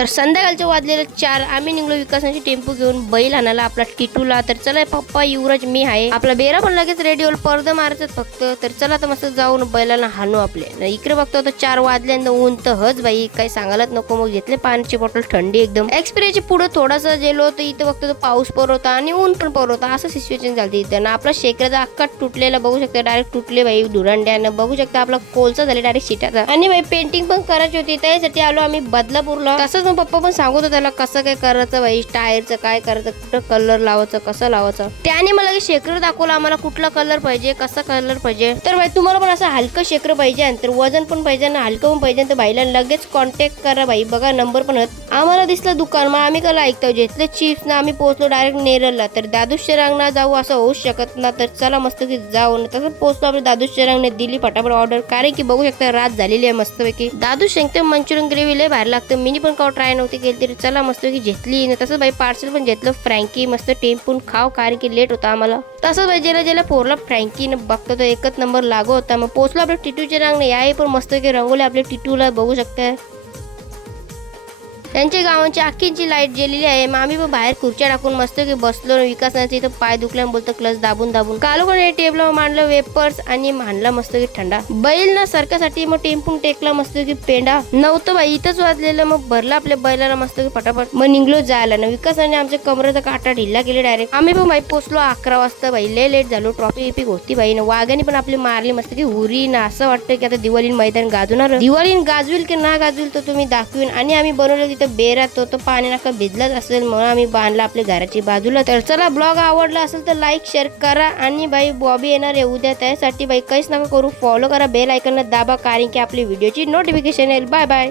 तर संध्याकाळचे वाजलेले 4 आम्ही निघलो विकासाची टेम्पो घेऊन बैल आणायला आपला टिटूला। तर चला पप्पा युवराज मी आहे, आपला बेरा पण लगेच रेडी होईल, पडदा मारायचं फक्त। तर चला तर मस्त जाऊन बैलाला हाणू आपले। इकडे बघतो तर 4 वाजल्यानंतर ऊन तर हच बाई काही सांगायलाच नको। मग घेतले पाण्याची बॉटल, थंडी एकदम। एक्सपिरियन्सची पुढे थोडासा गेलो तर इथं बघतो तर पाऊस पडत होता आणि ऊन पण पडत होता, असं सिच्युएशन झाली इथं। आपला शेकराचा अक्का तुटलेला बघू शकता, डायरेक्ट तुटले बाई धुरांड्यानं बघू शकता। आपला कोलचा झाले डायरेक्ट शिटाचा। आणि बाई पेंटिंग पण करायची होती, त्यासाठी आलो आम्ही बदलापूरला। तसंच मग पप्पा पण सांगत होते त्याला कसं काय करायचं बाई, टायरचं काय करायचं, कुठं कलर लावायचं, कसं लावायचं। त्याने मला शेकर दाखवलं आम्हाला कुठला कलर पाहिजे, कसा कलर पाहिजे। तर बाई तुम्हाला पण असं हलकं शेकर पाहिजे तर वजन पण पाहिजे ना हलकं पण पाहिजे तर बाईला लगेच कॉन्टॅक्ट करा बाई। बघा नंबर पण आम्हाला दिसलं दुकान, मग आम्ही कला ऐकतो घेतले चिप्स ना। आम्ही पोहोचलो डायरेक्ट नेरलला। तर दादूश शेरांगना जाऊ असं होऊ शकत ना, तर चला मस्त की जाऊ। तसं पोहोचलो आपल्या दादूश शेरांगने दिली फटाफट ऑर्डर, कारण की बघू शकता रात झालेली आहे मस्तपैकी। दादूश शेंगते मंचुरियन ग्रेव्ही लय बाहेर लागतं, मिनी पण काव ट्राय नव्हती केली तरी चला मस्तपैकी घेतली। तसंच बाई पार्सल पण घेतलं फ्रँकी, मस्त टेम्पून खाव कारण की लेट होता आम्हाला। तसंच बाई ज्याला फोरला फ्रँकीने बघतो तो एकच नंबर लागू होता। मग पोहोचलो आपल्या टिटूच्या रांगणे, याही पण मस्त की रंगवले आपल्या टिटूला बघू शकता। त्यांच्या गावांची अख्खींची लाईट गेलेली आहे। मग आम्ही पण बाहेर खुर्च्या टाकून मस्त की बसलो। विकासाचे इथं पाय दुखल्याने बोलतो क्लच दाबून दाबून कालो कोणी टेबलवर मांडलं वेपर्स आणि मांडला मस्त की थंडा। बैल ना सारख्यासाठी मग टेम्पून टेकला मस्त की पेंडा नव्हतं बाई इथंच वाजलेलं। मग भरला आपल्या बैलाला मस्त की फटाफट, मग निघलो जायला ना। विकासाने आमच्या कमरेचा काटा ढिल्ला केले डायरेक्ट। आम्ही पण बाई पोचलो 11 वाजता बाई, लय लेट झालो। ट्रॉफी इपिक होती बाई ना, वाघाने पण आपली मारली मस्त की हुरी ना। असं वाटतं की आता दिवाळी मैदान गाजवणार, दिवाळी गाजवेल की ना गाजवेल तर तुम्ही दाखवीन। आणि आम्ही बनवलं तर बेरा तो पाणी नाका भिजलाच असेल म्हणून आम्ही बांधला आपल्या घराची बाजूला। तर चला ब्लॉग आवडला असेल तर लाईक शेअर करा। आणि बाई बॉबी येणार आहे उद्या, त्यासाठी बाई काहीच नका करू, फॉलो करा, बेल आयकॉनला दाबा कारण की आपली व्हिडिओची नोटिफिकेशन येईल। Bye bye.